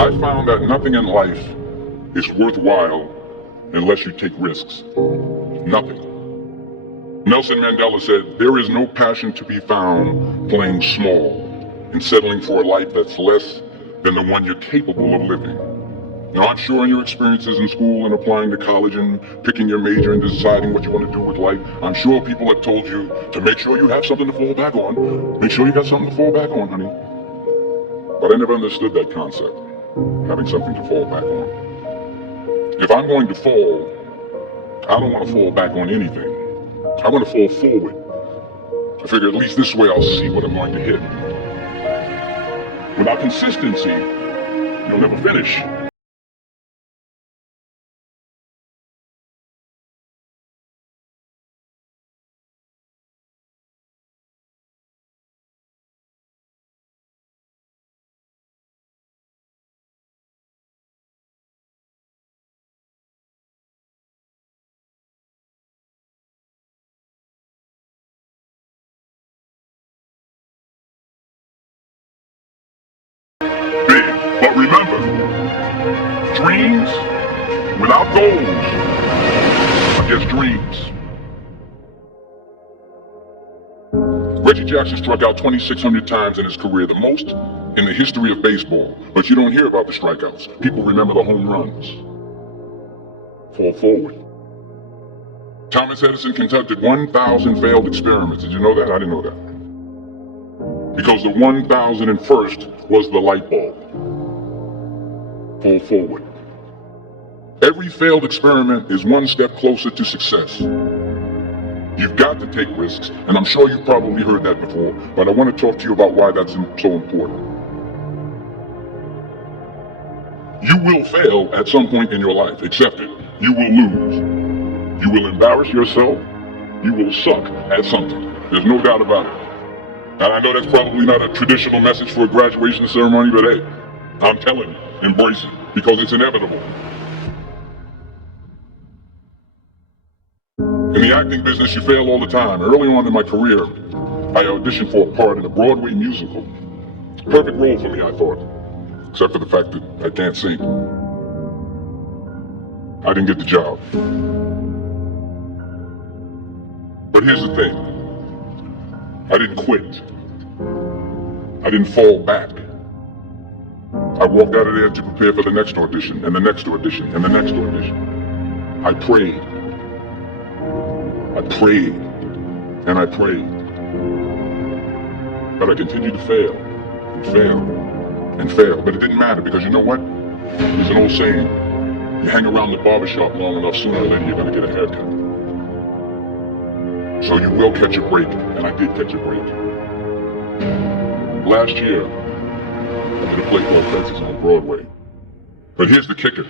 I found that nothing in life is worthwhile unless you take risks. Nothing. Nelson Mandela said, "There is no passion to be found playing small and settling for a life that's less than the one you're capable of living." Now, I'm sure in your experiences in school and applying to college and picking your major and deciding what you want to do with life, I'm sure people have told you to make sure you have something to fall back on. Make sure you got something to fall back on, honey. But I never understood that concept, having something to fall back on. If I'm going to fall, I don't want to fall back on anything. I want to fall forward. I figure at least this way I'll see what I'm going to hit. Without consistency, you'll never finish. Big, but remember, dreams without goals are just dreams. Reggie Jackson struck out 2,600 times in his career, the most in the history of baseball. But you don't hear about the strikeouts. People remember the home runs. Fall forward. Thomas Edison conducted 1,000 failed experiments. Did you know that? I didn't know that. Because the 1,001st was the light bulb. Fall forward. Every failed experiment is one step closer to success. You've got to take risks, and I'm sure you've probably heard that before, but I want to talk to you about why that's so important. You will fail at some point in your life. Accept it. You will lose. You will embarrass yourself. You will suck at something. There's no doubt about it. And I know that's probably not a traditional message for a graduation ceremony, but hey, I'm telling you, embrace it, because it's inevitable. In the acting business, you fail all the time. Early on in my career, I auditioned for a part in a Broadway musical. Perfect role for me, I thought, except for the fact that I can't sing. I didn't get the job. But here's the thing. I didn't quit. I didn't fall back. I walked out of there to prepare for the next audition, and the next audition, and the next audition. I prayed. I prayed, and I prayed. But I continued to fail, and fail, and fail. But it didn't matter, because you know what? There's an old saying, you hang around the barbershop long enough, sooner or later you're going to get a haircut. So you will catch a break, and I did catch a break. Last year, I did a play called Fences on Broadway. But here's the kicker.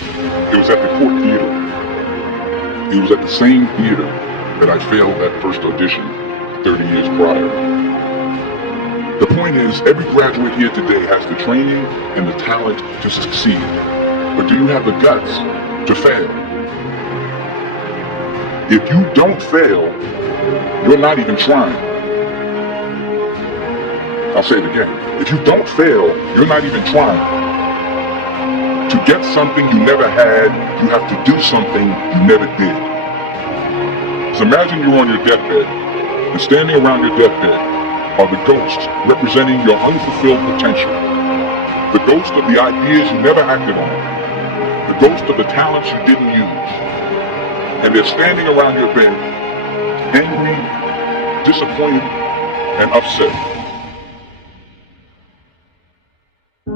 It was at the Court Theater. It was at the same theater that I failed that first audition 30 years prior. The point is, every graduate here today has the training and the talent to succeed. But do you have the guts to fail? If you don't fail, you're not even trying. I'll say it again. If you don't fail, you're not even trying. To get something you never had, you have to do something you never did. So imagine you're on your deathbed, and standing around your deathbed are the ghosts representing your unfulfilled potential. The ghost of the ideas you never acted on. The ghost of the talents you didn't use. And they're standing around your bed, angry, disappointed, and upset.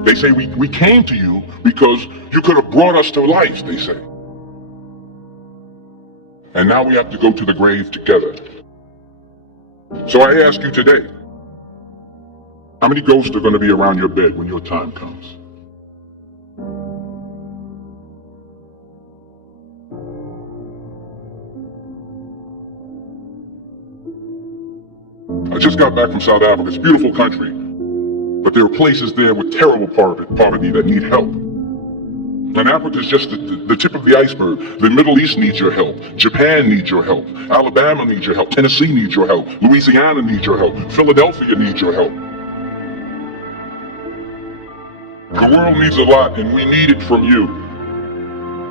They say, we came to you because you could have brought us to life, they say. And now we have to go to the grave together. So I ask you today, how many ghosts are going to be around your bed when your time comes? I just got back from South Africa. It's a beautiful country. But there are places there with terrible poverty that need help. And Africa is just the tip of the iceberg. The Middle East needs your help. Japan needs your help. Alabama needs your help. Tennessee needs your help. Louisiana needs your help. Philadelphia needs your help. The world needs a lot, and we need it from you.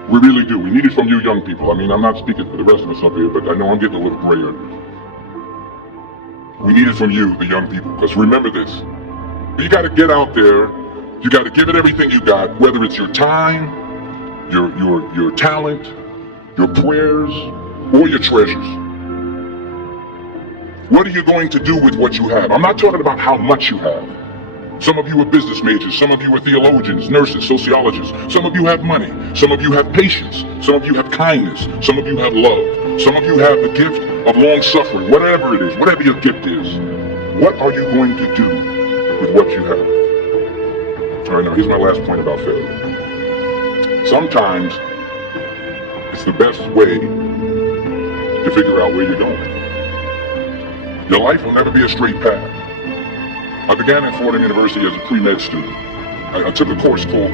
We really do. We need it from you young people. I mean, I'm not speaking for the rest of us up here, but I know I'm getting a little grayer. We need it from you, the young people, because remember this. You got to get out there. You got to give it everything you got, whether it's your time, your talent, your prayers, or your treasures. What are you going to do with what you have? I'm not talking about how much you have. Some of you are business majors, some of you are theologians, nurses, sociologists. Some of you have money, some of you have patience, some of you have kindness, some of you have love, some of you have the gift of long suffering, whatever it is, whatever your gift is. What are you going to do with what you have? All right, now here's my last point about failure. Sometimes it's the best way to figure out where you're going. Your life will never be a straight path. I began at Fordham University as a pre-med student. I took a course called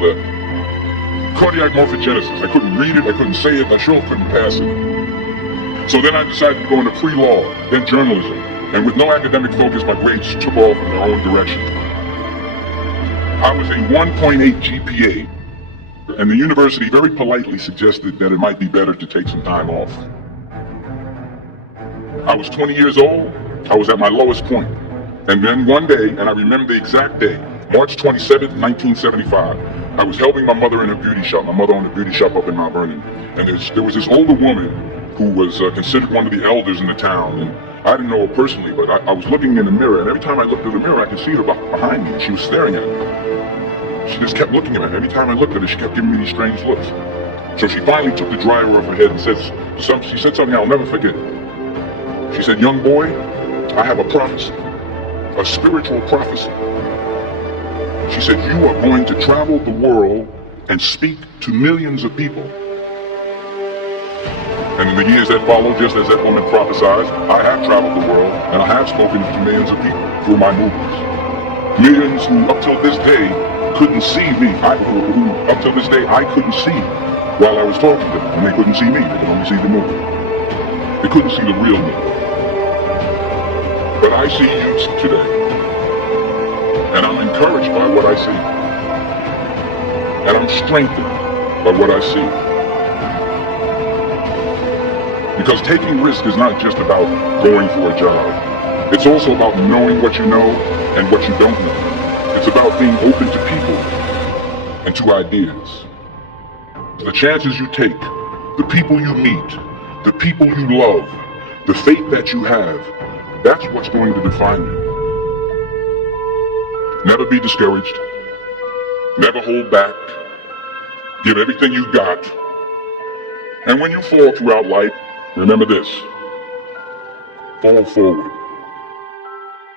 cardiac morphogenesis. I couldn't read it, I couldn't say it, I sure couldn't pass it. So then I decided to go into pre-law, then journalism. And with no academic focus, my grades took off in their own direction. I was a 1.8 GPA, and the university very politely suggested that it might be better to take some time off. I was 20 years old, I was at my lowest point. And then one day, and I remember the exact day, March 27th, 1975, I was helping my mother in a beauty shop. My mother owned a beauty shop up in Mount Vernon. And there was this older woman who was considered one of the elders in the town. And I didn't know her personally, but I was looking in the mirror, and every time I looked in the mirror, I could see her behind me, and she was staring at me. She just kept looking at me. Every time I looked at her, she kept giving me these strange looks. So she finally took the dryer off her head and she said something I'll never forget. She said, "Young boy, I have a prophecy. A spiritual prophecy." She said, "You are going to travel the world and speak to millions of people." And in the years that followed, just as that woman prophesied, I have traveled the world and I have spoken to millions of people through my movies. Millions who up till this day couldn't see me. Who up till this day I couldn't see while I was talking to them. And they couldn't see me, they could only see the movie. They couldn't see the real me. But I see you today, and I'm encouraged by what I see, and I'm strengthened by what I see. Because taking risk is not just about going for a job. It's also about knowing what you know and what you don't know. It's about being open to people and to ideas. The chances you take, the people you meet, the people you love, the faith that you have, that's what's going to define you. Never be discouraged. Never hold back. Give everything you got. And when you fall throughout life, remember this: fall forward.